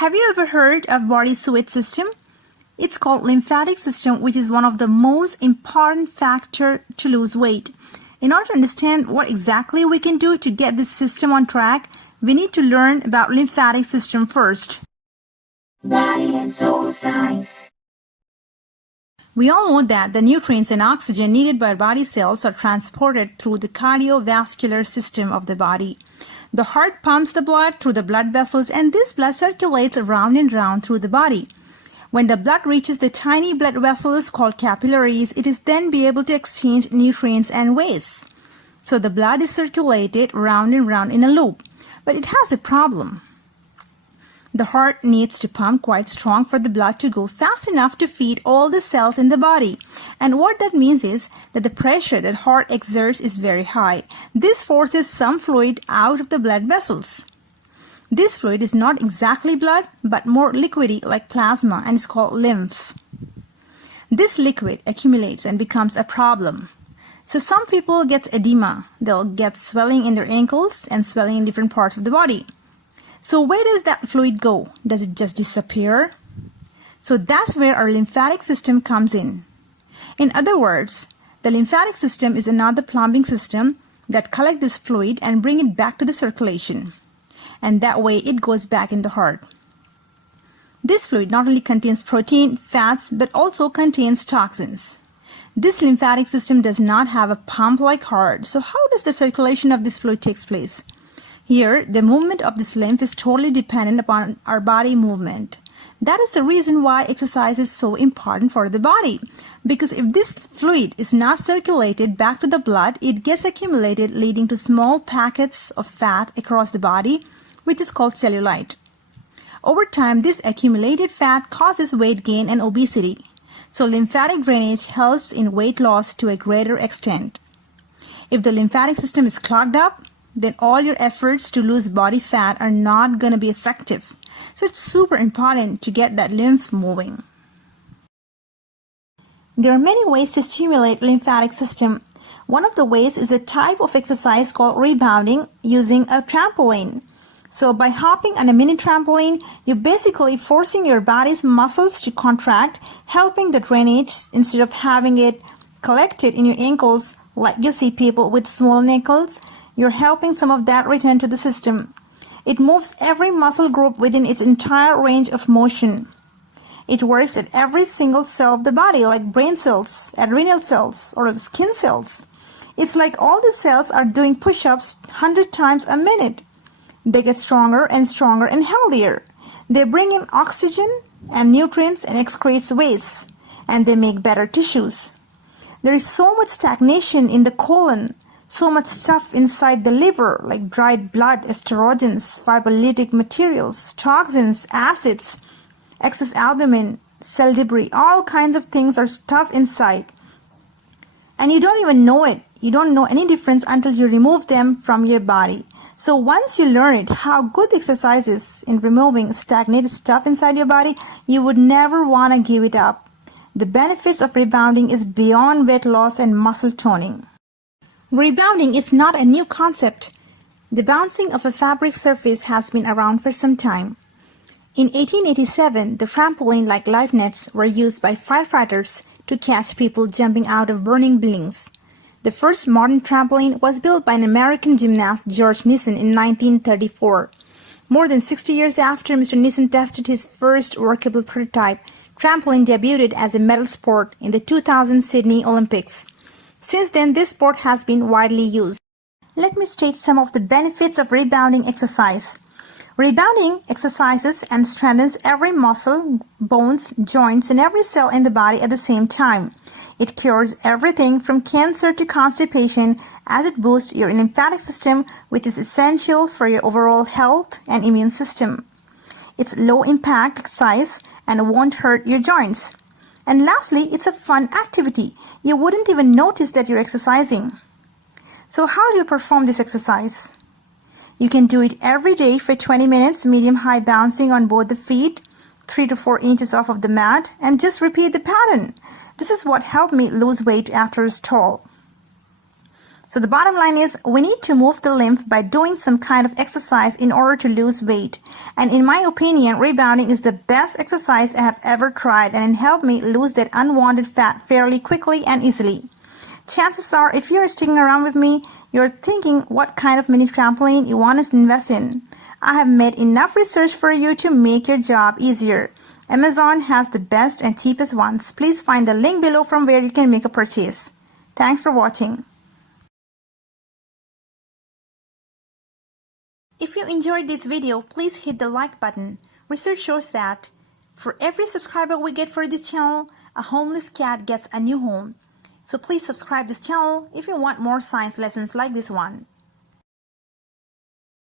Have you ever heard of body sewage system? It's called lymphatic system, which is one of the most important factor to lose weight. In order to understand what exactly we can do to get this system on track, we need to learn about lymphatic system first. Body and soul science. We all know that the nutrients and oxygen needed by body cells are transported through the cardiovascular system of the body. The heart pumps the blood through the blood vessels, and this blood circulates round and round through the body. When the blood reaches the tiny blood vessels called capillaries, it is then be able to exchange nutrients and waste. So the blood is circulated round and round in a loop. But it has a problem. The heart needs to pump quite strong for the blood to go fast enough to feed all the cells in the body. And what that means is that the pressure that heart exerts is very high. This forces some fluid out of the blood vessels. This fluid is not exactly blood, but more liquidy like plasma, and is called lymph. This liquid accumulates and becomes a problem. So some people get edema. They'll get swelling in their ankles and swelling in different parts of the body. So where does that fluid go? Does it just disappear? So that's where our lymphatic system comes in. In other words, the lymphatic system is another plumbing system that collects this fluid and bring it back to the circulation. And that way it goes back in the heart. This fluid not only contains protein, fats, but also contains toxins. This lymphatic system does not have a pump like heart. So how does the circulation of this fluid takes place? Here, the movement of this lymph is totally dependent upon our body movement. That is the reason why exercise is so important for the body. Because if this fluid is not circulated back to the blood, it gets accumulated, leading to small packets of fat across the body, which is called cellulite. Over time, this accumulated fat causes weight gain and obesity. So lymphatic drainage helps in weight loss to a greater extent. If the lymphatic system is clogged up, then all your efforts to lose body fat are not going to be effective. So it's super important to get that lymph moving. There are many ways to stimulate lymphatic system. One of the ways is a type of exercise called rebounding using a trampoline. So by hopping on a mini trampoline, you're basically forcing your body's muscles to contract, helping the drainage instead of having it collected in your ankles like you see people with swollen ankles. You're helping some of that return to the system. It moves every muscle group within its entire range of motion. It works at every single cell of the body, like brain cells, adrenal cells, or skin cells. It's like all the cells are doing push-ups 100 times a minute. They get stronger and stronger and healthier. They bring in oxygen and nutrients and excrete waste, and they make better tissues. There is so much stagnation in the colon, so much stuff inside the liver like dried blood, estrogens, fibrolytic materials, toxins, acids, excess albumin, cell debris, all kinds of things are stuffed inside. And you don't even know it. You don't know any difference until you remove them from your body. So once you learn it, how good exercise is in removing stagnated stuff inside your body, you would never want to give it up. The benefits of rebounding is beyond weight loss and muscle toning. Rebounding is not a new concept. The bouncing of a fabric surface has been around for some time. In 1887, the trampoline-like life nets were used by firefighters to catch people jumping out of burning buildings. The first modern trampoline was built by an American gymnast, George Nissen, in 1934. More than 60 years after Mr. Nissen tested his first workable prototype, trampoline debuted as a medal sport in the 2000 Sydney Olympics. Since then, this sport has been widely used. Let me state some of the benefits of rebounding exercise. Rebounding exercises and strengthens every muscle, bones, joints, and every cell in the body at the same time. It cures everything from cancer to constipation as it boosts your lymphatic system, which is essential for your overall health and immune system. It's low-impact exercise and won't hurt your joints. And lastly, it's a fun activity. You wouldn't even notice that you're exercising. So how do you perform this exercise? You can do it every day for 20 minutes, medium-high bouncing on both the feet, 3 to 4 inches off of the mat, and just repeat the pattern. This is what helped me lose weight after a stall. So the bottom line is we need to move the lymph by doing some kind of exercise in order to lose weight. And in my opinion, rebounding is the best exercise I have ever tried, and it helped me lose that unwanted fat fairly quickly and easily. Chances are, if you're sticking around with me, you're thinking what kind of mini trampoline you want to invest in. I have made enough research for you to make your job easier. Amazon has the best and cheapest ones. Please find the link below from where you can make a purchase. Thanks for watching. If you enjoyed this video, please hit the like button. Research shows that for every subscriber we get for this channel, a homeless cat gets a new home. So please subscribe this channel if you want more science lessons like this one.